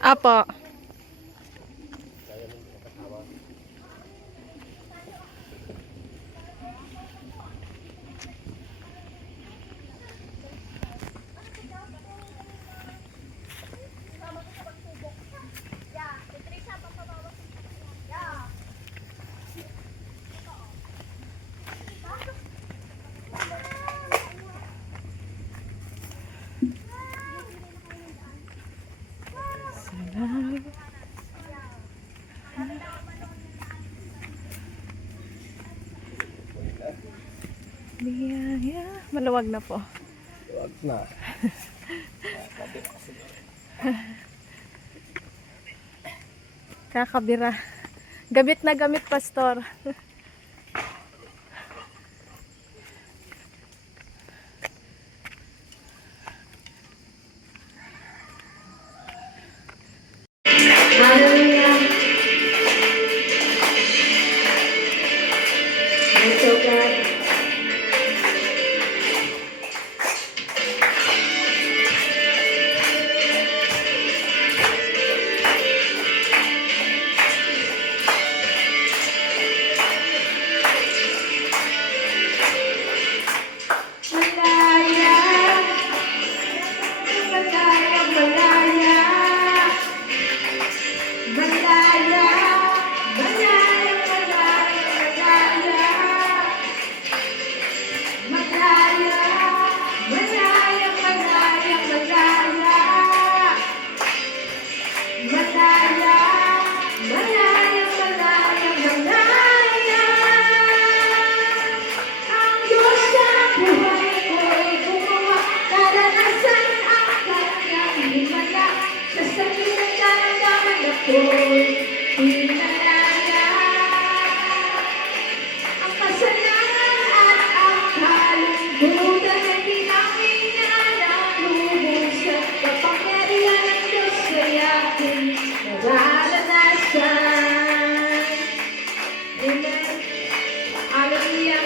Apo. Biyaya. Maluwag na po. Wag na. Kakabira. Gamit na gamit, Pastor. Hallelujah. Yes, oh God. Malaya, malaya, malaya. Malaya, malaya, malaya, malaya. Malaya, malaya, malaya, malaya. Malaya, malaya, malaya, malaya. Ang Diyos sa buhay ko'y gumawa, naranasan ang kanyang himala. Sa sakit at karamdaman ako'y pinalaya. Ang kasalanan at ang kalungkutan ay binawi niya ng lubos at kapangyarihan ng Diyos ay aking nararanasan. Amen. Hallelujah.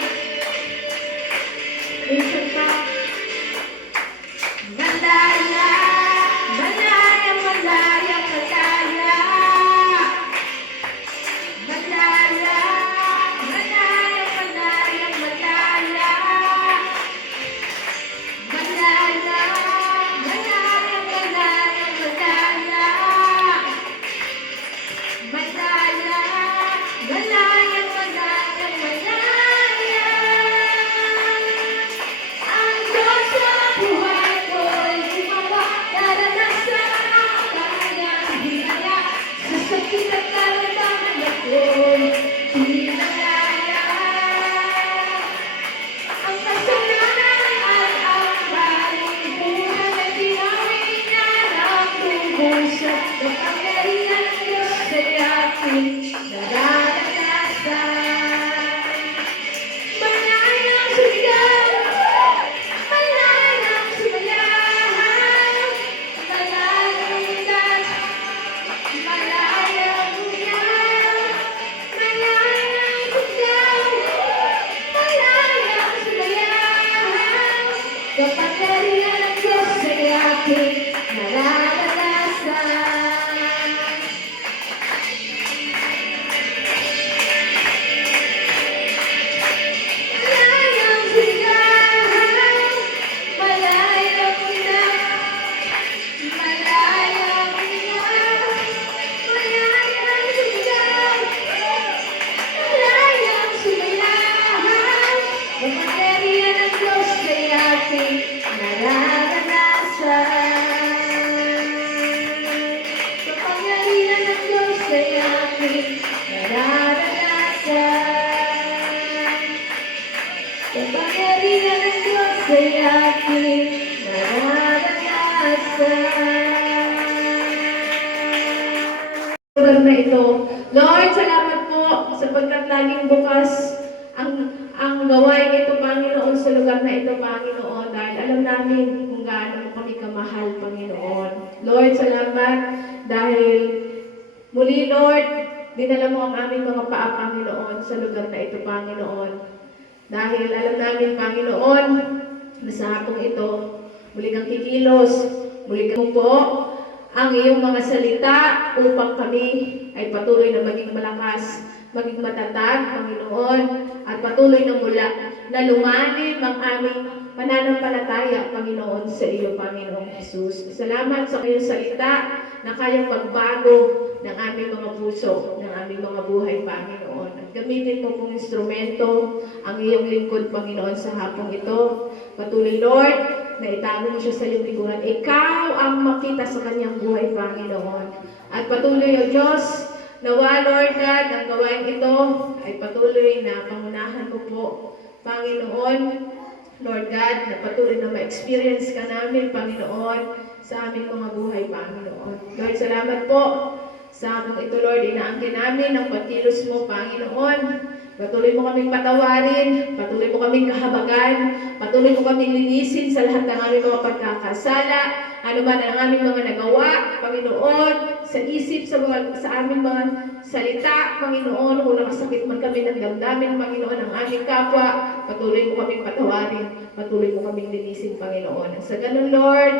Listen pa. Malaya, malaya, malaya, malaya. Malaya, malaya, malaya, malaya. Malaya, malaya, malaya, malaya. Malaya, malaya, malaya, malaya. Ang Diyos sa buhay ko'y gumawa, naranasan ang kanyang biyaya. Sa sakit at karamdaman ako'y pinalaya. Ang kasalanan at ang kalungkutan ay binawi niya ng lubos at kapangyarihan ng Diyos ay aking nararanasan. Malayang sumigaw, malayang sumayaw, malayang umigas, malayang umiyaw, malayang sumigaw, malayang sumayaw. Kapangyarihan ng Diyos ay aking nararanasan. Malayang sigaw, malayang umiyak, malayang umiyak, malayang sigaw, malayang sumayaw. Kapangyarihan ng Diyos ay aking nararanasan. Kapangyarihan ng Diyos ay aking nararanasan. Kapangyarihan ng Diyos ay aking nararanasan. Lugar na ito. Lord, salamat po sapagkat laging bukas ang gawain ito, Panginoon, sa lugar na ito, Panginoon, dahil alam namin kung gaano mo kami kamahal, Panginoon. Lord, salamat dahil muli, Lord, dinala mo ang aming mga paa, Panginoon, sa lugar na ito, Panginoon. Dahil alam namin, Panginoon, na sa hapong ito, muli kang kikilos, muli kang po ang iyong mga salita upang kami ay patuloy na maging malakas, maging matatag, Panginoon, at patuloy na mula na lumalim ang aming pananampalataya, Panginoon, sa iyo, Panginoong Jesus. Salamat sa iyong salita na kayang magbago ng aming mga puso, ng aming mga buhay, Panginoon. At gamitin mo pong instrumento ang iyong lingkod, Panginoon, sa hapong ito. Patuloy, Lord, na itago mo siya sa iyong lingkuran. Ikaw ang makita sa kanyang buhay, Panginoon. At patuloy, O Diyos, nawa, Lord God, ang gawain ito ay patuloy na pangunahan mo po, Panginoon, Lord God, na patuloy na ma-experience ka namin, Panginoon, sa aming mga buhay, Panginoon. Lord, salamat po sa aming ito, Lord. Inaangkin namin ang pagkilos mo, Panginoon. Patuloy mo kaming patawarin, patuloy mo kaming kahabagan, patuloy mo kaming linisin sa lahat ng aming mga pagkakasala, ano man ang aming mga nagawa, Panginoon, sa isip, sa aming mga salita, Panginoon, kung nakasakit man kami ng damdamin, Panginoon, ang aming kapwa, patuloy mo kaming patawarin, patuloy mo kaming linisin, Panginoon. Sa ganun, Lord,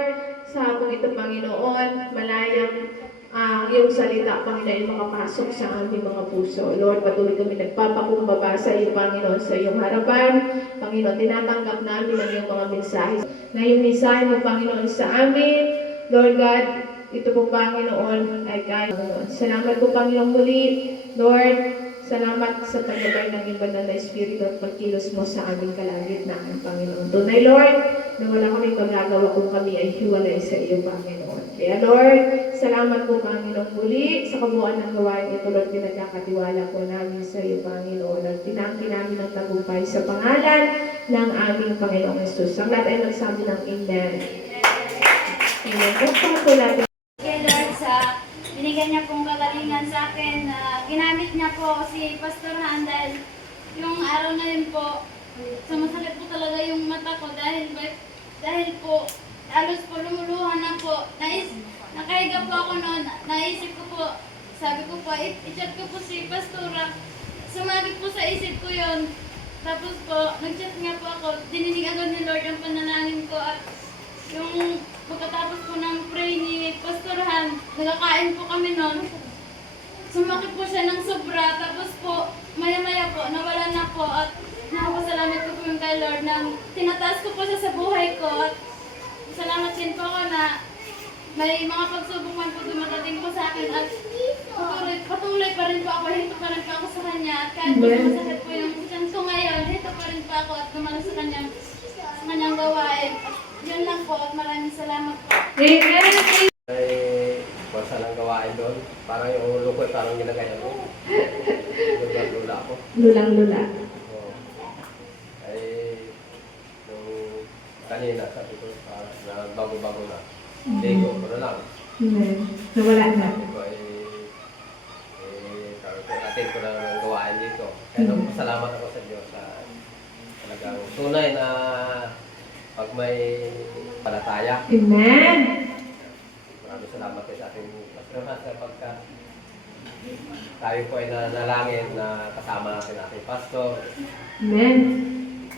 sa hapong ito, Panginoon, malayang ang iyong salita, Panginoon, makapasok sa aming mga puso. Lord, patuloy kami nagpapakumbaba sa iyo, Panginoon, sa iyong harapan. Panginoon, tinatanggap namin ang iyong mga mensahe. Na yung mensahe mo, Panginoon, sa amin, Lord God, ito po, Panginoon, ay kaya. Salamat po, Panginoon, muli. Lord, salamat sa pagbabay ng iyong banal na Espiritu at pagkilos mo sa aming kalagitnaan, Panginoon. Tunay, Lord, na wala kaming magagawa kung kami ay hiwalay sa iyo, Panginoon. Kaya, Lord, salamat po, Panginoon, muli sa kabuuan ng gawain ito, Lord, pinagkakatiwala po namin sa iyo, Panginoon. At tinangkin namin ang tagumpay sa pangalan ng aming Panginoong Jesus. Ang lahat ay nagsabi ng Amen. Amen. Buksan po natin. Kay Lord sa binigyan niya pong kagalingan sa akin na ginamit niya po si Pastor Han dahil yung araw na yun po sumasakit po talaga yung mata ko dahil po halos po lumuluhan na po. Nakahiga po ako noon, naisip ko po, sabi ko po, i-chat ko po si Pastora. Sumabit po sa isip ko yun. Tapos po, nag-chat nga po ako, dininig agad ni Lord ang panalangin ko at yung pagkatapos po ng pray ni Pastor Han, nagkakain po kami noon. Sumakit po siya ng sobra, tapos po, maya-maya po, nawala na po at nakapasalamat ko po yung kay Lord na tinataas ko po siya sa buhay ko at salamat din po ako na may mga pagsubok man po dumadating po sa akin at patuloy pa rin po ako, hinto pa rin po ako sa kanya at kahit po masakit po yung chance ko ngayon, hinto pa rin po ako at gumano sa kanyang gawain. Yun lang po at maraming salamat po. Amen. Ay, basta lang gawain doon. Parang yung ulo ko, parang ginagaya ko. Lula ako. Lulang-lula. Oo. Ay, nung kanina, sabi ko, na bago-bago na. Ligo ko na lang. Amen. Nawala na. Sabi ko, atin ko na ng gawain dito. Kaya nung pasalamat ako sa Diyos sa talagang tunay na pag may palataya. Amen. Maraming salamat kayo sa ating pastor sa pagka tayo po ay nanalangin na kasama natin ating pastor. Amen.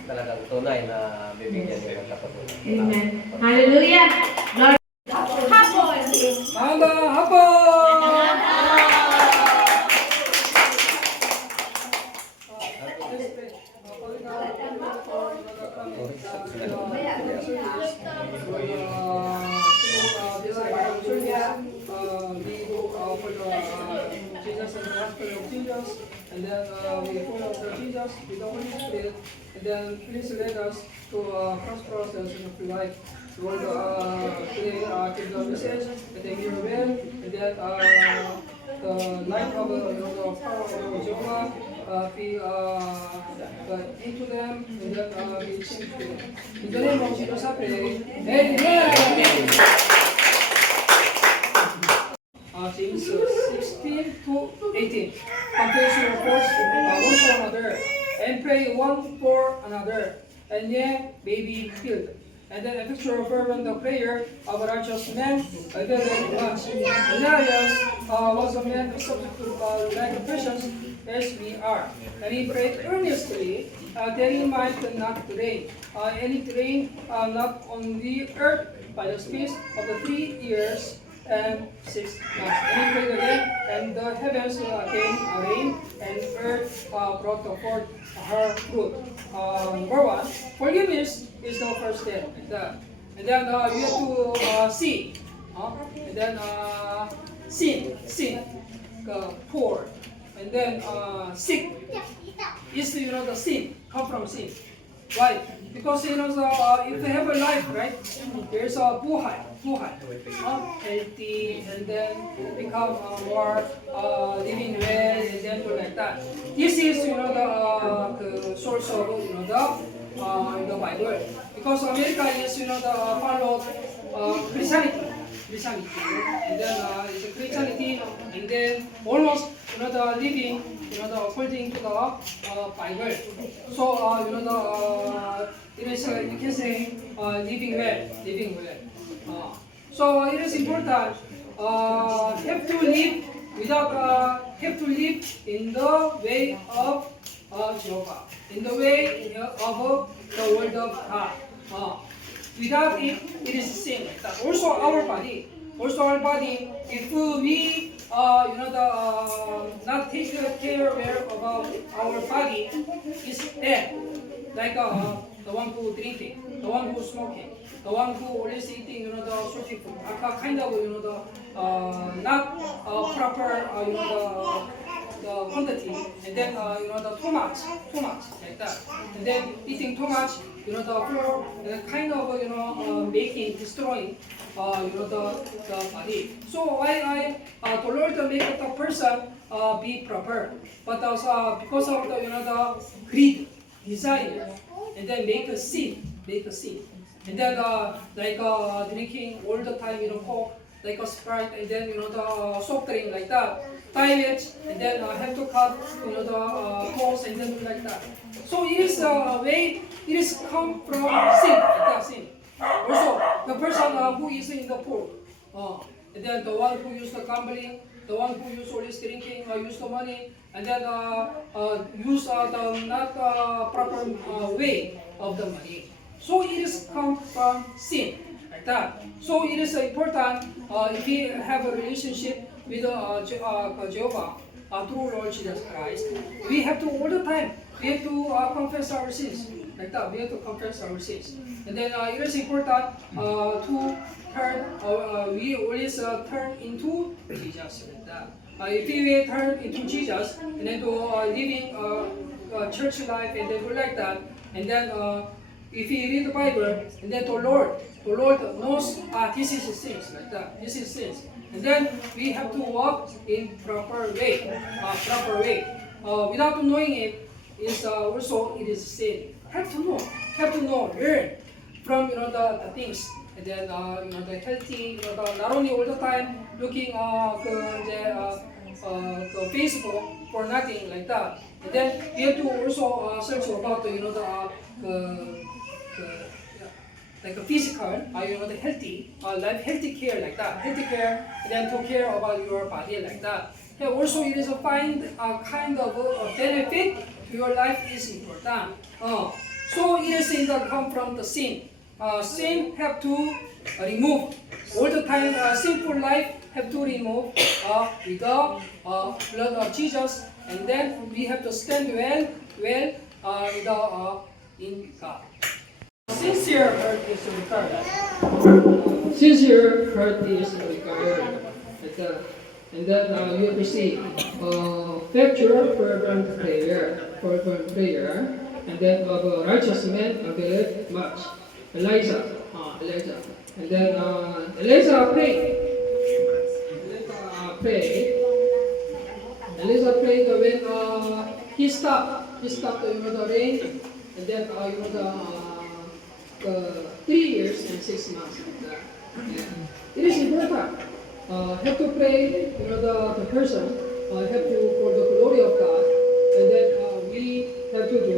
Talagang tunay na bibigyan kayo ng katutunan. Amen. Hallelujah. Lord. Hapon. Magandang hapon! And then we follow after Jesus with the Holy Spirit, and then please lead us to prosperous and of life. Lord, today give the message, and then your will, and then the light of the power of Jehovah be into them, and then be changed to them. In the name of Jesus, I pray. Amen. James 16 to 18. Confess your faults one for another, and pray one for another, and ye may be healed. And then a picture of fervent prayer of a righteous man, availeth much. Ananias was a man subject to like Christians, as we are. And he prayed earnestly that it might not rain. And it rained not on the earth by the space of the 3 years and 6 months. And he prayed again, and the heavens again rained, and earth brought forth her fruit. Number one, forgiveness is the first step. And then you have to see. And then sin, poor. And then sick is the sin, come from sin. Why? Because if you have a life, right, there's a buhay, healthy, and then become more living well, and then do like that. This is the source of the Bible. Because America is the follow Christianity, and then it's a Christianity, and then almost the living according to the Bible. So it is you can say living well. So it is important have to live have to live in the way of Jehovah, in the way of the word of God. Without it, it is sin. Also our body, if we not take care about our body, is dead. Like the one who drinking, the one who smoking, the one who always eating the salty food, kind of not proper the quantity, and then the too much like that, and then eating too much the flour, kind of making destroying the body. So why the Lord make the person be proper, but also because of the greed, desire, and then make a sin, and then like drinking all the time Coke, like a Sprite, and then the soft drink like that, diet, and then have to cut the coals, and then do like that. So it is a way, it is come from sin, like that sin. Also the person who is in the poor, and then the one who use the gambling, the one who use always drinking, use the money, and then use the not proper way of the money. So it is come from sin, like that. So it is important if we have a relationship with Jehovah through Lord Jesus Christ. We have to all the time. We have to confess our sins, like that. We have to confess our sins, and then it is important to turn. We always turn into Jesus, like that. If we turn into Jesus and then to living church life and then do like that, and then if we read the Bible and then the Lord knows this is sins, like that. This is sins, and then we have to walk in proper way. Without knowing it is also it is sin. Have to know, learn from the things. And then the healthy, not only all the time looking the Facebook for nothing like that. And then we have to also search about like a physical, the healthy life, healthy care like that, healthy care, and then to care about your body like that. And also it is a kind of a benefit to your life is important. So it is in the come from the sin. Sin have to remove all the time. Sinful life have to remove with the blood of Jesus, and then we have to stand well in God. Sincere hurt is required. Sincere hurt is required. And then you have to see effectual fervent prayer, and then of a righteous man availeth much. Elijah, and then Elijah prayed. Elijah prayed when he stopped the rain, and then the 3 years and 6 months. It is important. Have to pray, the person have to for the glory of God, and then we have to do.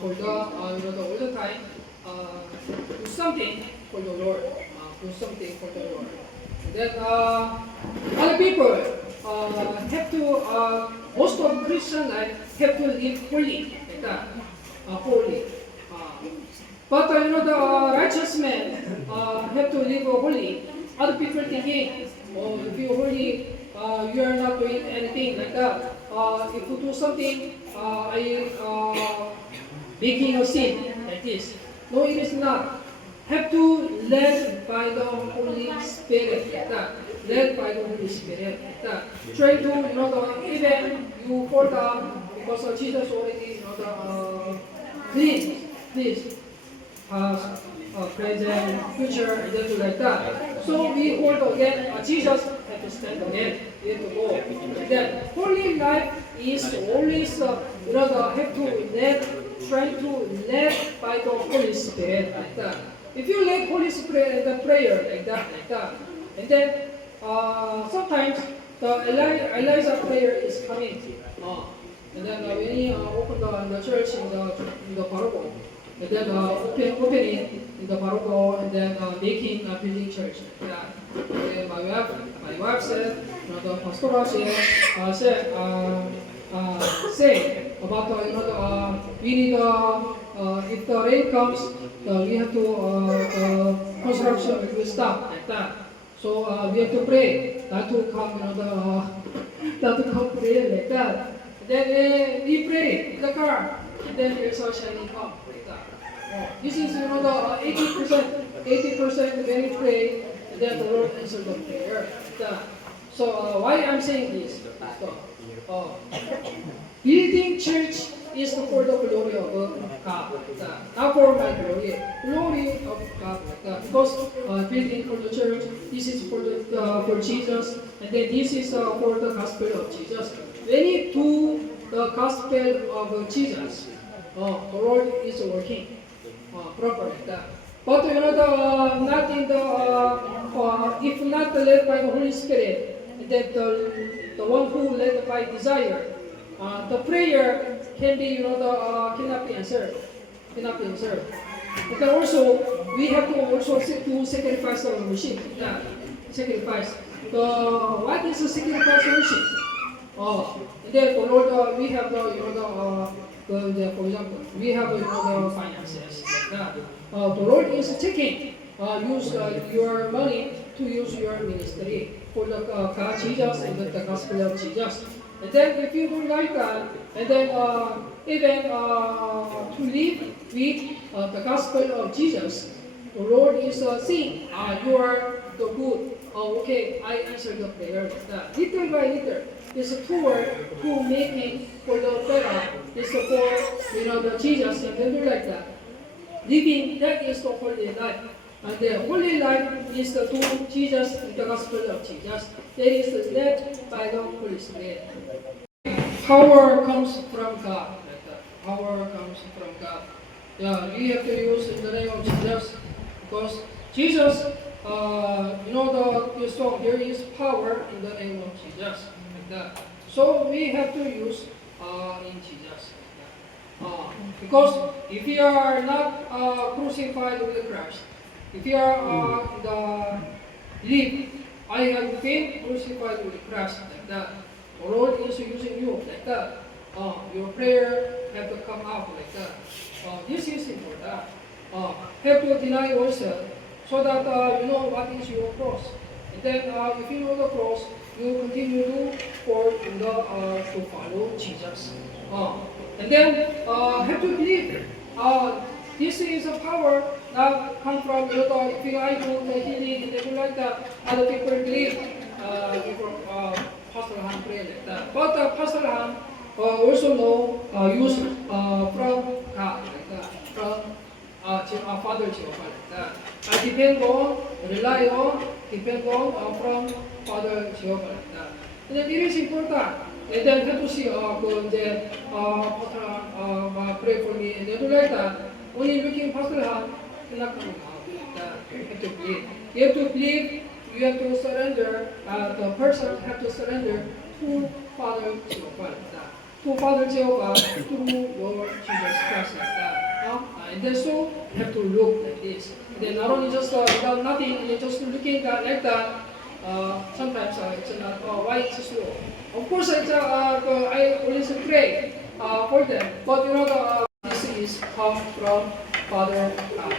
For the all the time do something for the Lord. And then other people have to, most of Christian life have to live holy, like that, holy. But the righteous man have to live holy. Other people thinking, oh, if you're holy, you are not doing anything like that. If you do something, making a sin like this. No, it is not. Have to led by the Holy Spirit like that. Led by the Holy Spirit like that. Try to, even you fall down because Jesus already, please. Present, future, and then like that. So we hold again, Jesus have to stand again. We have to go. And then holy life is always, have to try to lead by the Holy Spirit like that. If you let Holy Spirit the prayer like that, and then sometimes the Elijah prayer is coming. And then when he opened the church in the parable. And then opening in the Morocco, and then making a building church. Yeah. And my wife said, the pastoral said about we need if the rain comes, we have to construction will stop like that. So we have to pray not to come, not to come pray like that. And then we pray in the car, and then there's a shining come. This is the 80% when you pray, then the Lord answers the prayer. So why I'm saying this? Building church is for the glory of God, not for my glory. Glory of God, because building for the church, this is for Jesus, and then this is for the gospel of Jesus. When you do the gospel of Jesus, the Lord is working. Proper like that. But not in the if not led by the Holy Spirit, that the one who led by desire, the prayer can be cannot be answered, And then also we have to also do sacrifice of worship. Yeah, sacrifice. What is a sacrifice of worship? And then the Lord we have for example, we have the finances. The Lord is checking. Use your money to use your ministry for the God Jesus and the gospel of Jesus. And then if you don't like that, and then even to live with the gospel of Jesus, the Lord is seeing you are the good. Okay, I answer the prayer like that. Little by little. Is a tour who making for the better is for the Jesus and then like that. Living that is the holy life. And the holy life is the to Jesus and the gospel of Jesus. That is led by the Holy Spirit. Power comes from God. Like that. Power comes from God. Yeah, we have to use in the name of Jesus because Jesus, the song, there is power in the name of Jesus. So we have to use in Jesus. Because if you are not crucified with Christ, if you are I have been crucified with Christ like that. The Lord is using you like that. Your prayer have to come out like that. This is important. Have to deny yourself so that you know what is your cross. And then if you know the cross, you continue to follow Jesus. And then have to believe. This is a power that comes from if you I do the healing and like that, other people believe Pastor Han pray like that. But Pastor Han also know use from God like that, from Father Jehovah like that. I depend on, rely on, depend on from Father Jehovah like that. And then it is important. And then have to see Pastor Han pray for me and then like that. Only looking Pastor Han cannot come out like that. You have to believe. You have to believe. You have to surrender. The person have to surrender to Father Jehovah like that. To Father Jehovah, to Lord Jesus Christ like that. And then so you have to look like this. And then not only just without nothing, and just looking like that. sometimes it's not why it's slow. Of course, I always pray for them, but this is come from Father God,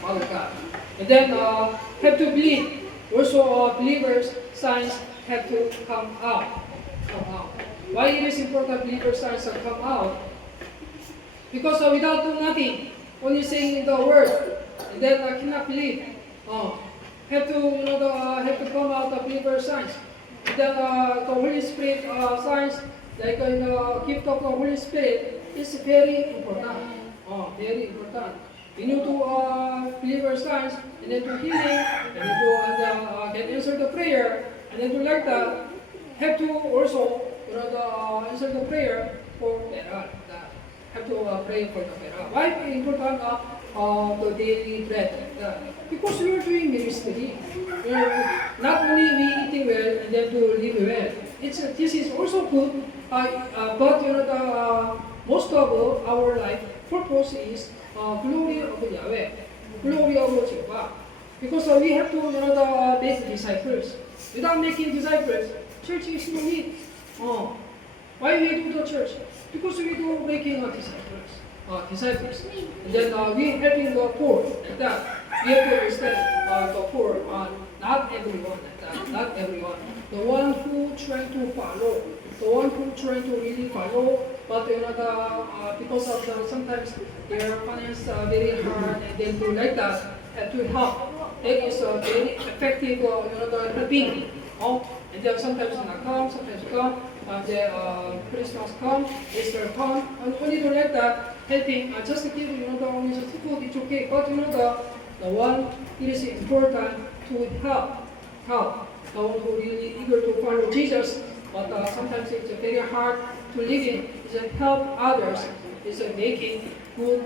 Father God. And then have to believe. Also, believers signs have to come out. Come out. Why it is important believers signs to come out? Because without doing nothing, only saying the word, and then I cannot believe. Have to have to come out of believer signs. And then the Holy Spirit signs, like in the gift of the Holy Spirit, is very important. Very important. We need to believer signs, and then to healing, and then to get answer the prayer, and then to like that, have to also answer the prayer for better. Have to pray for the better. Why important the daily bread? Because we are doing ministry. Not only we eating well and then to live well. This is also good, but the most of our life purpose is glory of Yahweh, glory of Jehovah. Because we have to make disciples. Without making disciples, church is no need. Why we do the church? Because we do making disciples. And then we helping the poor like that. We have to understand the poor. Not everyone like that. Not everyone. The one who trying to follow, the one who trying to really follow, but because of sometimes their finance very hard and then do like that, have to help. That is very effective. The helping. And then sometimes not come, sometimes come. Christmas come, Easter come, and only to let that helping, just to give the only just food, it's okay. But the one it is important to help. The one who really eager to follow Jesus, but sometimes it's very hard to live in. Is help others. Is making good,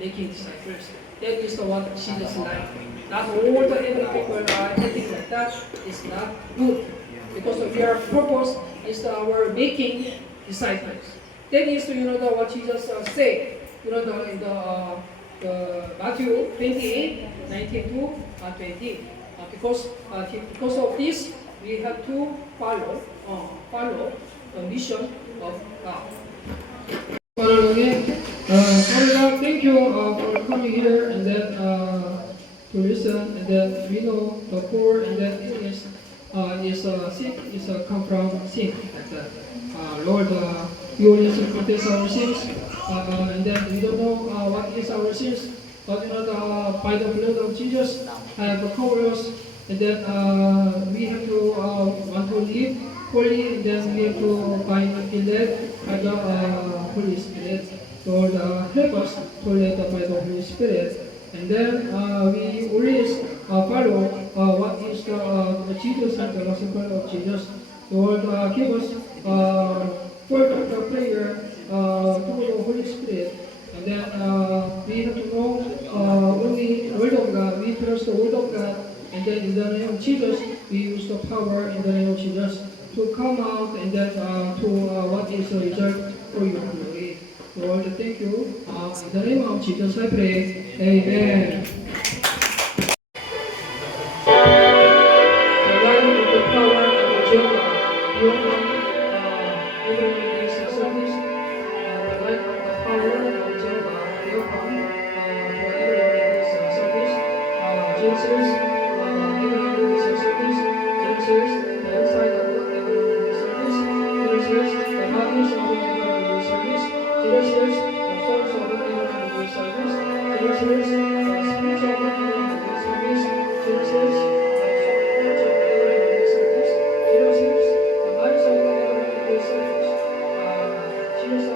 making disciples. That is the what Jesus like. Not all the every people are acting like that. It's not good. Because of your purpose is our making disciples. That is what Jesus said. In the Matthew 28, 19 to 20. Because of this, we have to follow the mission of God. Father God, thank you for coming here and then to listen, and then we know the poor and then illness is come from sin. Lord, we only confess our sins, and then we don't know what is our sins, but by the blood of Jesus, have covered us, and then we have to want to live holy, and then we have to find led by the Holy Spirit. Lord, help us to lead by the Holy Spirit. And then we always follow what is the Jesus and the gospel of Jesus. Lord, give us word of the prayer through the Holy Spirit. And then we have to know only word of God. We trust the word of God. And then in the name of Jesus, we use the power in the name of Jesus to come out and then to what is the result for your glory. Lord, thank you. In the name of Jesus, I pray. Amen. The light of the power of Jehovah, even in this service, the light of the power of Jehovah, for even in this service, Jesus, even in this service, Jesus, the inside of the even in this service, Jesus, the values of the even in this service, Jesus, the source of the even in this service, Jesus, the speech of the even in this service, Jesus, the support of the even in this service, Jesus, the lives of the even in this service, Jesus,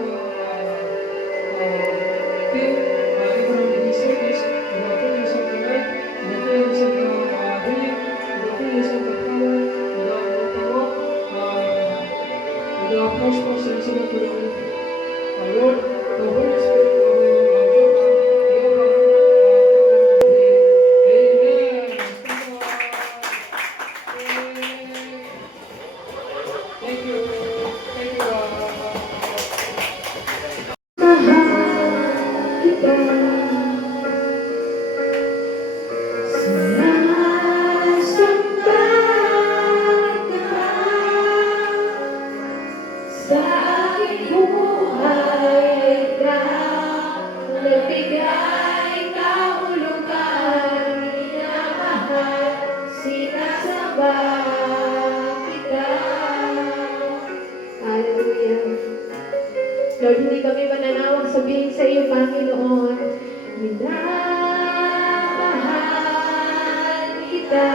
feel even in this service, the presence of the light, the presence of the healing, the presence of the power, the power, the prosperous and celebratory. Lord, the Holy Spirit of Amen. Thank you. Thank you, Salamat sa sa iyo, Panginoon. Minamahal kita.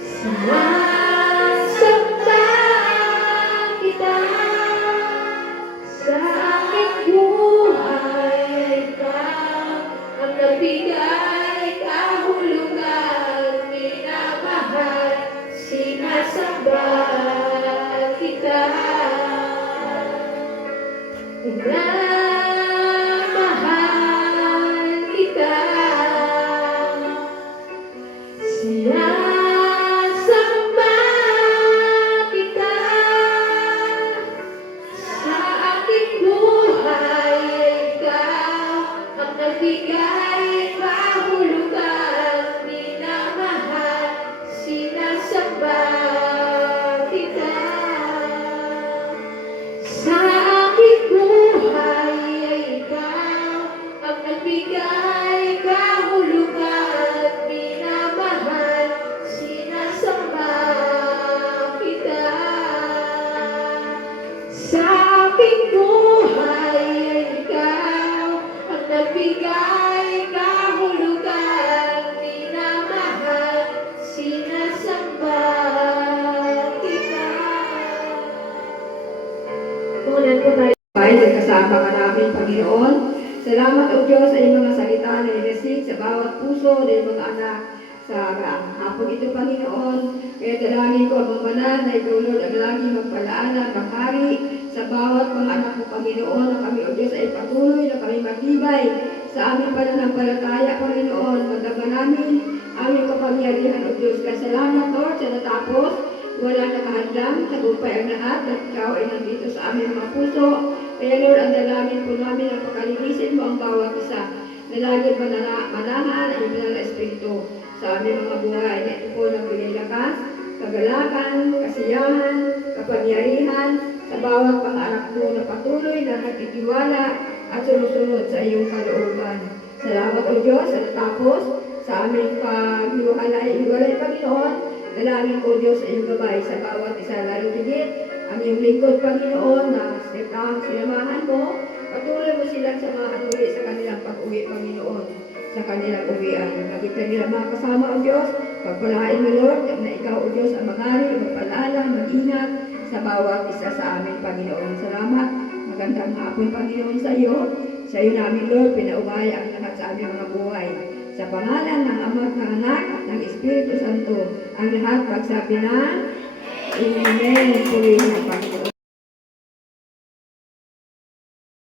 Sinasamba kita. Sa aking buhay ikaw ang nagbigay kahulugan. Minamahal, sinasamba kita. Minamahal kita. Sinasamba kita. Sa aking buhay ikaw ang nagbigay kahulugan. Minamahal, sinasamba kita. Sa aking buhay ikaw ang nagbigay kahulugan. Minamahal, sinasamba kita. Sa aking buhay ikaw ang nagbigay kahulugan. Minamahal, sinasamba kita. Tunan po tayo. Ay, kasama ka namin, Panginoon. Salamat, O Diyos, sa iyong mga salita na inisig sa bawat puso ng mga anak sa hapon ito, Panginoon. Kaya dalangin ko ang mga banal na ikaw, Lord, ang laging magpalaala, makari sa bawat mga anak mo, Panginoon, na kami, O Diyos, ay patuloy na kami matibay sa aming pananampalataya, Panginoon. Magdama namin aming kapangyarihan, O Diyos. Kaya salamat, Lord, sa natapos. Wala nakahadlang, tagumpay ang lahat, at ikaw ay nandito sa aming mga puso. Kaya Lord, ang dalangin po namin ang pakalinisin mo ang bawat isa. Nalagid manahan ang banal na Espiritu sa aming mga buhay. Na ito po nagbigay lakas, kagalakan, kasiyahan, kapangyarihan sa bawat pangarap mo na patuloy na nagtitiwala at sumusunod sa iyong kalooban. Salamat, O Diyos, sa natapos sa aming paghiwalay, Panginoon. Dalangin ko, Diyos, sa iyong gabay sa bawat isa, lalo higit ang iyong lingkod, Panginoon, na sinamahan mo. Patuloy mo silang samahan ulit sa kanilang pag-uwi, Panginoon, sa kanilang uwian. Naging kanilang mga kasama, O Diyos, pagpalain mo, Lord, na ikaw, O Diyos, ang magari, magpalala, mag-ingat sa bawat isa sa amin, Panginoon. Salamat. Magandang hapon, Panginoon, sa iyo. Sa iyo namin, Lord, pinaugay ang lahat sa aming mga buhay. Sa pangalan ng Ama at ng Anak at ng Espiritu Santo, ang lahat magsabi na, Amen. Purihin ang Panginoon.